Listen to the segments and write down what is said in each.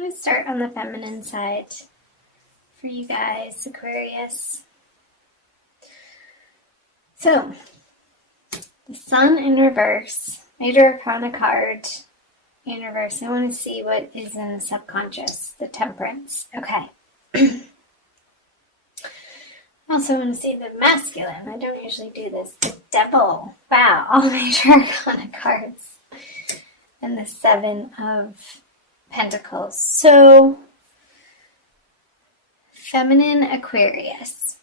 going to start on the feminine side for you guys, Aquarius. So, the Sun in reverse, Major Arcana card in reverse. I want to see what is in the subconscious, the Temperance. Okay. I also want to see the masculine. I don't usually do this. The Devil. Wow, all Major Arcana cards. And the Seven of Pentacles. So, feminine Aquarius.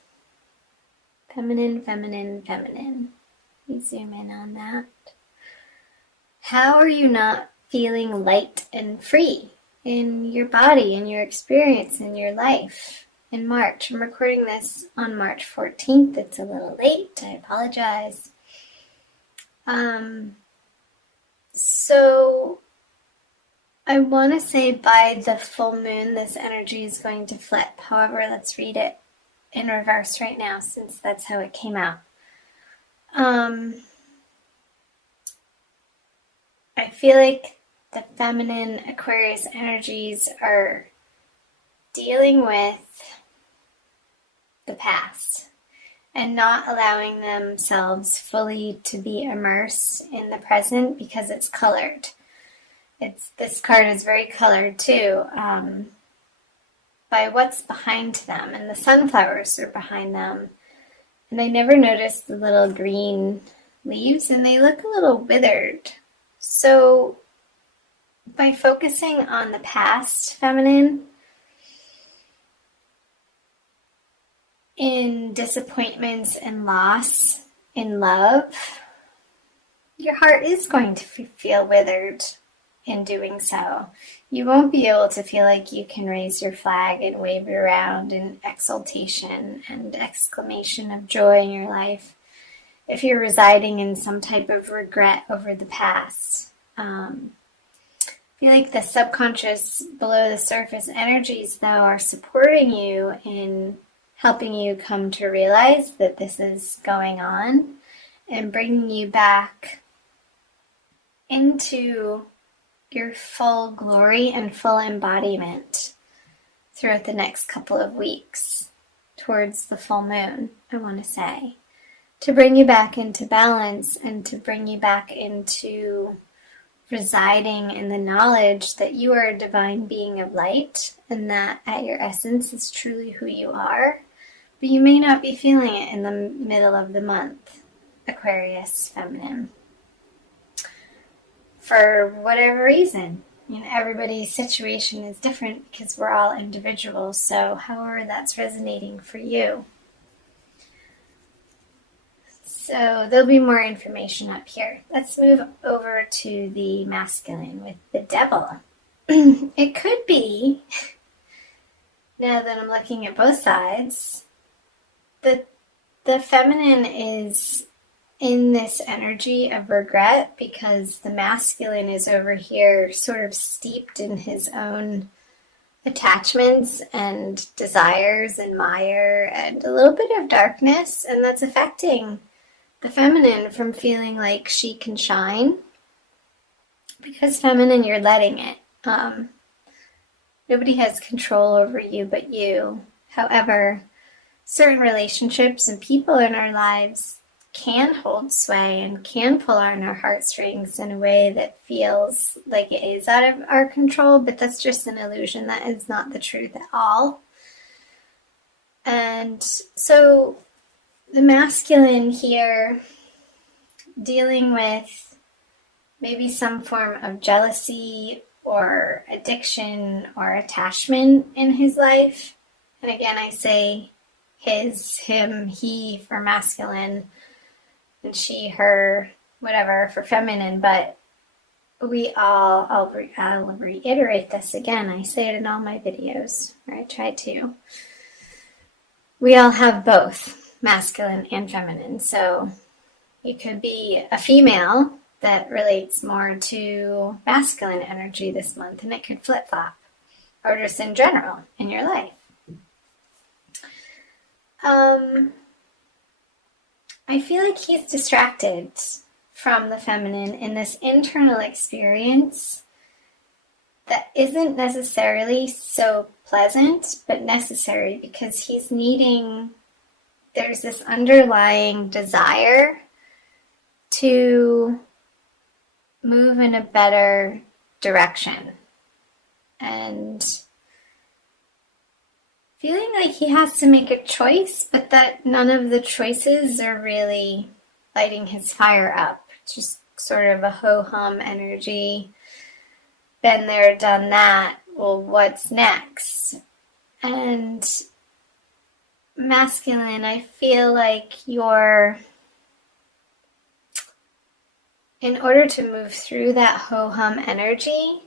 Feminine, feminine, feminine. We zoom in on that. How are you not feeling light and free in your body, in your experience, in your life in March? I'm recording this on March 14th. It's a little late. I apologize. So I want to say by the full moon, this energy is going to flip. However, let's read it in reverse right now, since that's how it came out. I feel like the feminine Aquarius energies are dealing with the past and not allowing themselves fully to be immersed in the present because it's colored. This card is very colored too, by what's behind them, and the sunflowers are behind them. And I never noticed the little green leaves, and they look a little withered. So by focusing on the past, feminine, in disappointments and loss, in love, your heart is going to feel withered in doing so. You won't be able to feel like you can raise your flag and wave it around in exultation and exclamation of joy in your life if you're residing in some type of regret over the past. I feel like the subconscious, below the surface energies, though, are supporting you in helping you come to realize that this is going on and bringing you back into your full glory and full embodiment throughout the next couple of weeks towards the full moon, I want to say, to bring you back into balance and to bring you back into residing in the knowledge that you are a divine being of light and that at your essence is truly who you are, but you may not be feeling it in the middle of the month, Aquarius feminine, for whatever reason. You know, everybody's situation is different because we're all individuals, so however that's resonating for you. So there'll be more information up here. Let's move over to the masculine with the Devil. It could be, now that I'm looking at both sides, that the feminine is in this energy of regret because the masculine is over here sort of steeped in his own attachments and desires and mire and a little bit of darkness, and that's affecting the feminine from feeling like she can shine, because feminine, you're letting it. Nobody has control over you but you. However, certain relationships and people in our lives can hold sway and can pull on our heartstrings in a way that feels like it is out of our control, but that's just an illusion. That is not the truth at all. And so the masculine here, dealing with maybe some form of jealousy or addiction or attachment in his life. And again, I say his, him, he for masculine, and she, her, whatever for feminine. But we all, I'll reiterate this again. I say it in all my videos, or I try to. We all have both masculine and feminine. So you could be a female that relates more to masculine energy this month, and it could flip-flop, or just in general in your life. I feel like he's distracted from the feminine in this internal experience that isn't necessarily so pleasant, but necessary, because he's needing, there's this underlying desire to move in a better direction. And feeling like he has to make a choice, but that none of the choices are really lighting his fire up. Just sort of a ho-hum energy. Been there, done that. Well, what's next? And masculine, I feel like you're, in order to move through that ho-hum energy,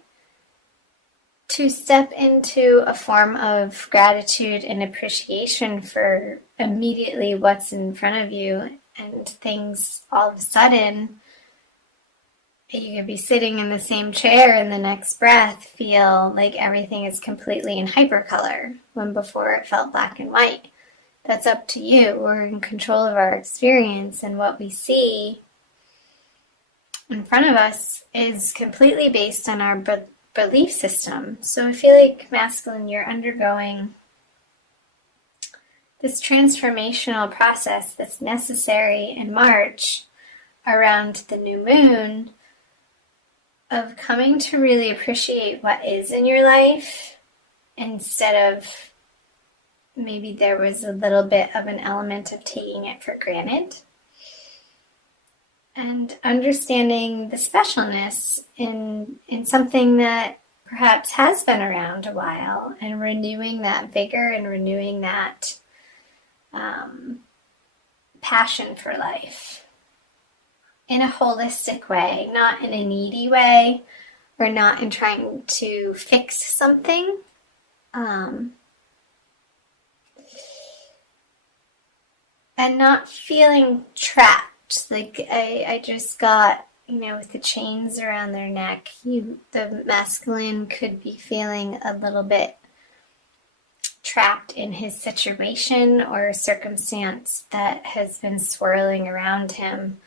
to step into a form of gratitude and appreciation for immediately what's in front of you, and things all of a sudden, you could be sitting in the same chair and the next breath feel like everything is completely in hypercolor when before it felt black and white. That's up to you. We're in control of our experience, and what we see in front of us is completely based on our belief system. So I feel like, masculine, you're undergoing this transformational process that's necessary in March around the new moon, of coming to really appreciate what is in your life, instead of, maybe there was a little bit of an element of taking it for granted, and understanding the specialness in something that perhaps has been around a while, and renewing that vigor and renewing that passion for life in a holistic way, not in a needy way, or not in trying to fix something. And not feeling trapped. Like I just got, with the chains around their neck, the masculine could be feeling a little bit trapped in his situation or circumstance that has been swirling around him.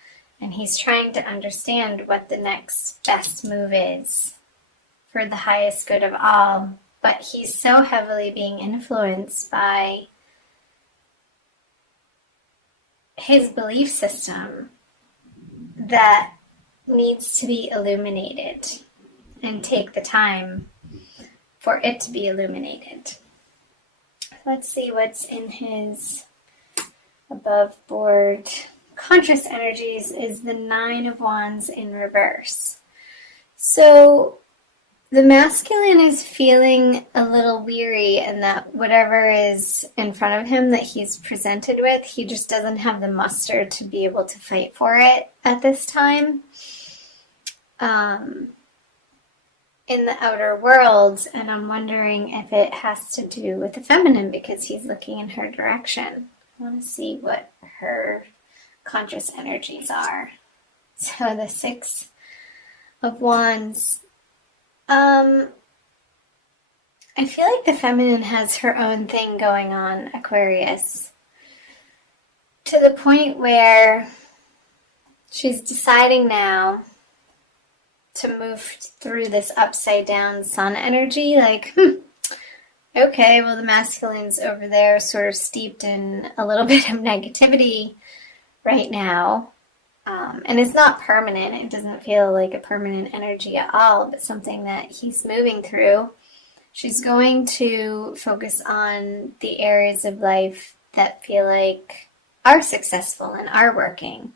And he's trying to understand what the next best move is for the highest good of all. But he's so heavily being influenced by his belief system that needs to be illuminated, and take the time for it to be illuminated. Let's see what's in his above board conscious energies. Is the 9 of Wands in reverse. So the masculine is feeling a little weary, and that whatever is in front of him that he's presented with, he just doesn't have the muster to be able to fight for it at this time. In the outer world, and I'm wondering if it has to do with the feminine, because he's looking in her direction. I want to see what her conscious energies are. So the 6 of Wands. I feel like the feminine has her own thing going on, Aquarius, to the point where she's deciding now to move through this upside down sun energy. Like, okay, well, the masculine's over there sort of steeped in a little bit of negativity right now. And it's not permanent. It doesn't feel like a permanent energy at all, but something that he's moving through. She's going to focus on the areas of life that feel like are successful and are working,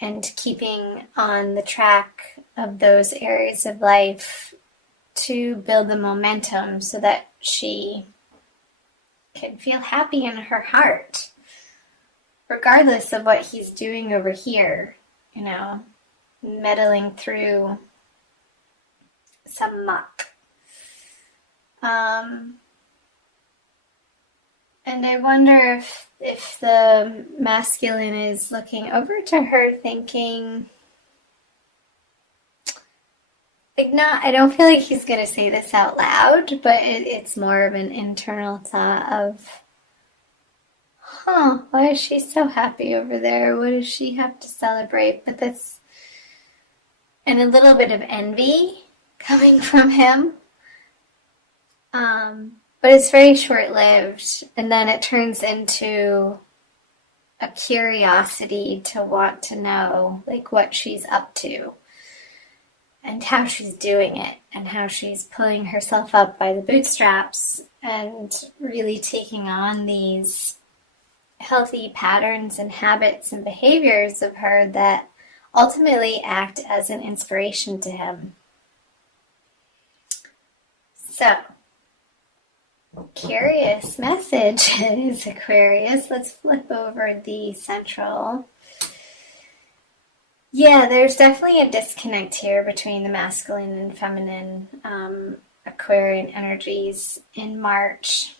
and keeping on the track of those areas of life to build the momentum so that she can feel happy in her heart, regardless of what he's doing over here, meddling through some muck. And I wonder if the masculine is looking over to her thinking, I don't feel like he's going to say this out loud, but it's more of an internal thought of, why is she so happy over there? What does she have to celebrate? But that's, and a little bit of envy coming from him, But it's very short-lived, and then it turns into a curiosity to want to know, like, what she's up to and how she's doing it and how she's pulling herself up by the bootstraps and really taking on these healthy patterns and habits and behaviors of her that ultimately act as an inspiration to him. So, curious messages, Aquarius. Let's flip over the central. Yeah, there's definitely a disconnect here between the masculine and feminine Aquarian energies in March.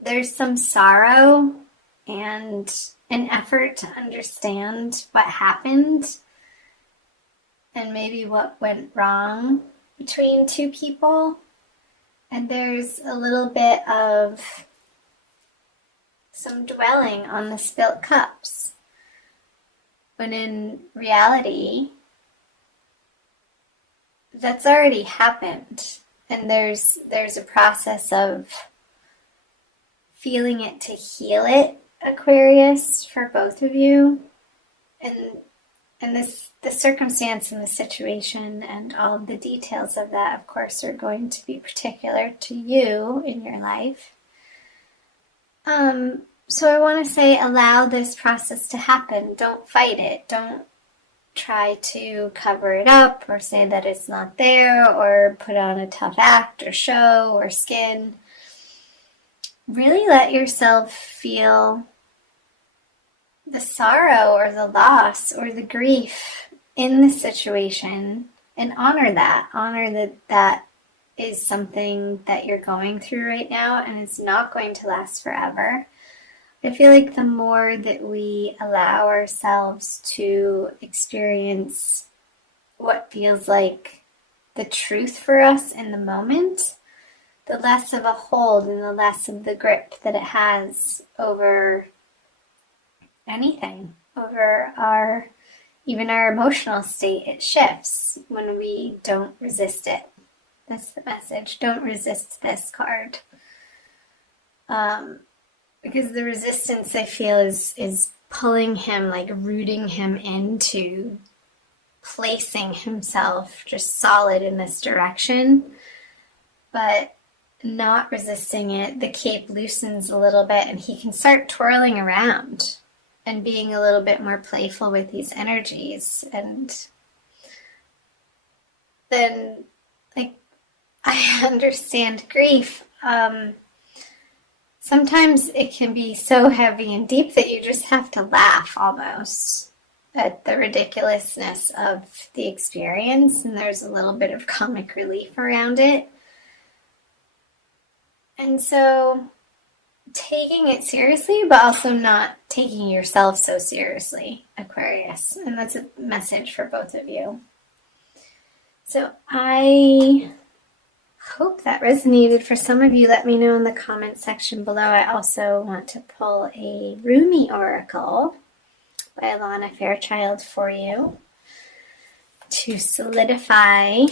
There's some sorrow and an effort to understand what happened and maybe what went wrong between two people. And there's a little bit of some dwelling on the spilt cups, when in reality, that's already happened. And there's a process of feeling it to heal it, Aquarius, for both of you. And the circumstance and the situation and all of the details of that, of course, are going to be particular to you in your life. So I want to say, allow this process to happen. Don't fight it. Don't try to cover it up or say that it's not there or put on a tough act or show or skin. Really let yourself feel the sorrow or the loss or the grief in the situation and honor that. Honor that that is something that you're going through right now and it's not going to last forever. I feel like the more that we allow ourselves to experience what feels like the truth for us in the moment, the less of a hold and the less of the grip that it has over anything, over even our emotional state. It shifts when we don't resist it. That's the message. Don't resist this card. Because the resistance, I feel, is pulling him, like rooting him into placing himself just solid in this direction. But not resisting it, the cape loosens a little bit and he can start twirling around and being a little bit more playful with these energies. And then, like, I understand grief. Sometimes it can be so heavy and deep that you just have to laugh almost at the ridiculousness of the experience, and there's a little bit of comic relief around it. And so taking it seriously, but also not taking yourself so seriously, Aquarius. And that's a message for both of you. So I hope that resonated for some of you. Let me know in the comment section below. I also want to pull a Rumi Oracle by Alana Fairchild for you to solidify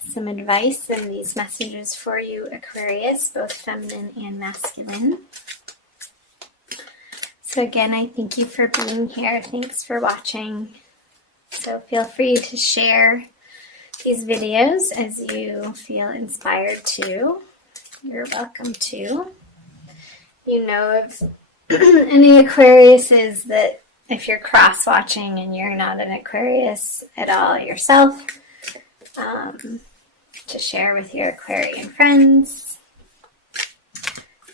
some advice and these messages for you, Aquarius, both feminine and masculine. So again, I thank you for being here. Thanks for watching. So feel free to share these videos as you feel inspired to. You're welcome to. You know of any Aquariuses that if you're cross-watching and you're not an Aquarius at all yourself, to share with your Aquarian friends.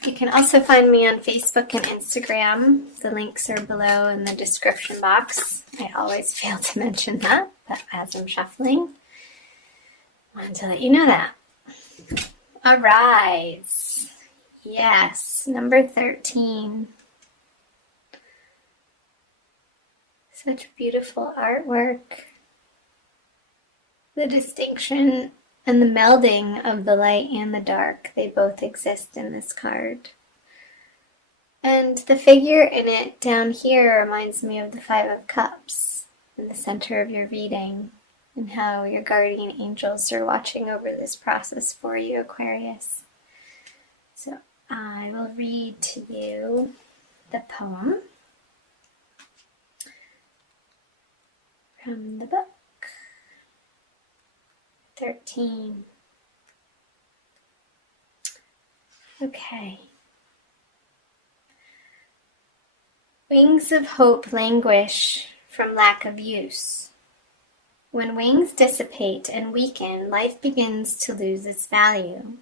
You can also find me on Facebook and Instagram. The links are below in the description box. I always fail to mention that, but as I'm shuffling, I wanted to let you know that. Arise. Yes, number 13. Such beautiful artwork. The distinction and the melding of the light and the dark, they both exist in this card. And the figure in it down here reminds me of the Five of Cups in the center of your reading. and how your guardian angels are watching over this process for you, Aquarius. So I will read to you the poem from the book. 13. Okay. Wings of hope languish from lack of use. When wings dissipate and weaken, life begins to lose its value.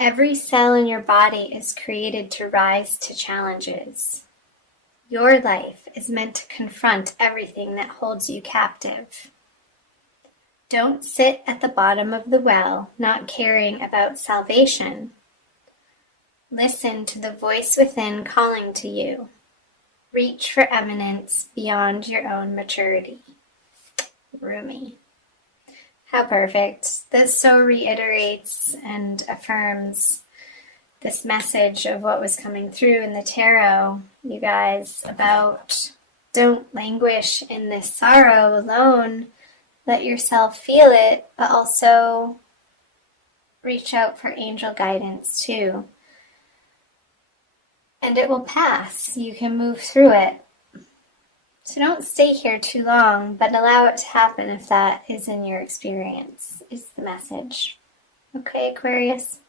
Every cell in your body is created to rise to challenges. Your life is meant to confront everything that holds you captive. Don't sit at the bottom of the well, not caring about salvation. Listen to the voice within calling to you. Reach for eminence beyond your own maturity. Rumi. How perfect. This so reiterates and affirms this message of what was coming through in the tarot, you guys, about don't languish in this sorrow alone. Let yourself feel it, but also reach out for angel guidance too. And it will pass. You can move through it. So don't stay here too long, but allow it to happen if that is in your experience, is the message. Okay, Aquarius?